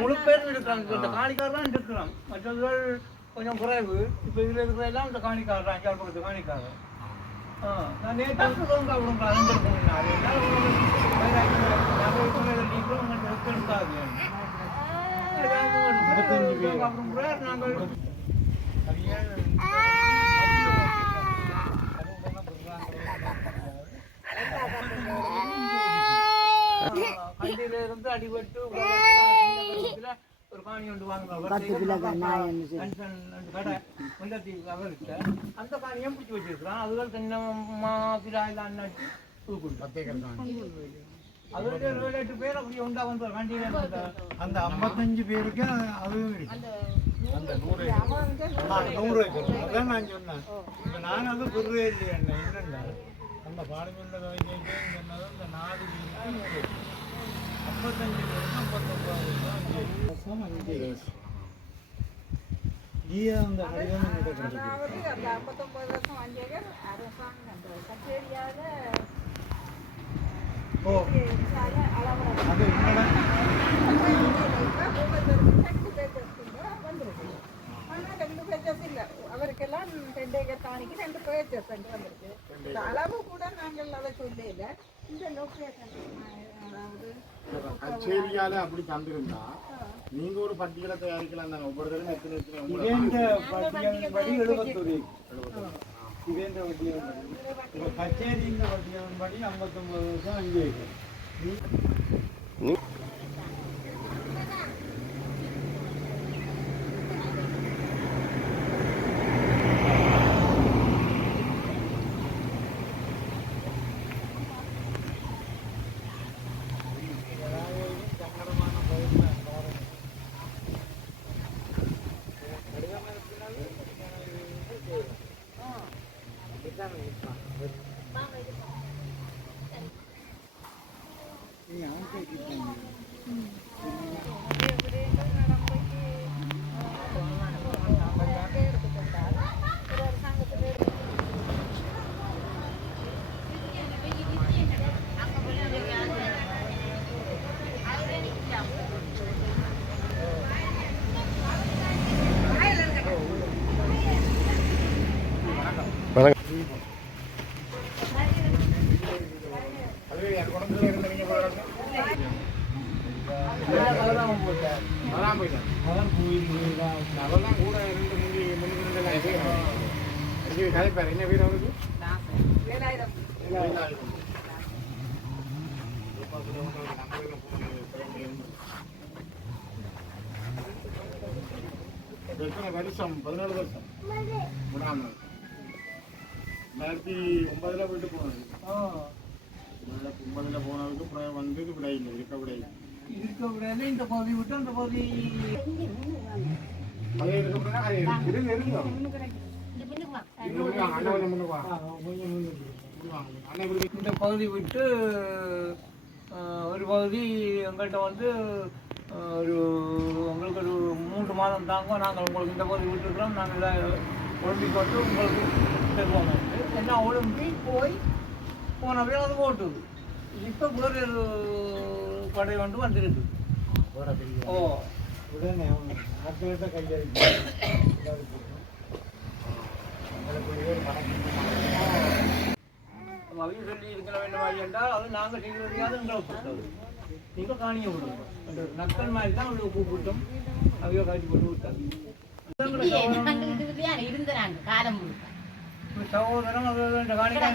முழு பேரும் இருக்கிறாங்க. இந்த காணிக்கார் தான் இருக்கிறான், மற்றவர்கள் கொஞ்சம் குறைவு. இப்போ இதில் இருக்கிற எல்லாம் இந்த காணிக்கார் தான், அஞ்சாறு பக்கத்து காணிக்காரர். நான் நேற்று அவங்க அவங்க அனுப்பியிருக்கோம். அது எல்லாம் நாங்கள் கண்டியிலிருந்து அடிபட்டு ஒரு காணி ஒன்று வாங்கினாங்க. கடை முந்தத்தீவு அவர்கிட்ட அந்த காணியும் பிடிச்சி வச்சிருக்கிறான். அதுகள் தென்னம்மா பிராயில் அண்ணாச்சி அவருக்கு 7-8 பேர் அப்படி உண்டா வந்து கண்டியில அந்த 55 பேருக்கு அதுவும் இருக்கு. அந்த 100 ஏக்கர் அதான் நான் சொன்னேன். இப்போ நான் அது புதுவே இல்லையா என்னென்ன அந்த பாடமில்ல வைக்க சொன்னதும் இந்த 4 55 வருஷம் 59 அந்த கடிதம் அந்த 59 வருஷம் 5 ஏக்கர் அரசாங்கம் அந்த கச்சேரியால அது என்னடா அவருக்கெல்லாம் 2 ஏக்கர் காணிக்கு 2 பேச்சஸ் வந்திருக்கு. அளவு கூட நாங்கள் அதை சொல்லல. இந்த லொக்கேஷன் கச்சேரியால அப்படி தந்திருந்தா நீங்க ஒரு பட்டியலை தயாரிக்கலாம் தானே. ஒவ்வொரு தடவை எத்தனை கச்சேரியின் படி 59 வருஷம் 5 ஏக்கர். என்ன வீடு அவருக்கு எத்தனை வருஷம்? 17 வருஷம். 2009 போயிட்டு போனது. 2009 போனதுக்கு அப்புறம் வந்து விட இல்லை, இருக்க விட இல்லை. இந்த பகுதி விட்டு அந்த பகுதி இந்த பகுதி விட்டு ஒரு பகுதி எங்கள்கிட்ட வந்து ஒரு உங்களுக்கு ஒரு 3 மாதம் தாங்க நாங்கள் உங்களுக்கு இந்த பகுதி விட்டுருக்கிறோம், நாங்கள் ஒழும்பி கொண்டு உங்களுக்கு தருவோம். எல்லாம் ஒழும்பி போய் போனப்பே அது போட்டுது. இப்போ வேறு படை வந்து வந்துருக்கு. ஓ உடனே மக்கள்கிட்ட கையெழுத்து அவங்க சொல்லி இருக்கிற வேண்டும் என்றால் அது நாங்கள் செய்கிறதையாவது எங்களை கொடுத்தது. நீங்கள் காணிய விடுவோம் அந்த நக்கல் மாதிரி தான் அவங்களுக்கு கூப்பிட்டோம். அவையோ காட்சி போட்டு விட்டாங்க. சகோதரம் அது காணிக்க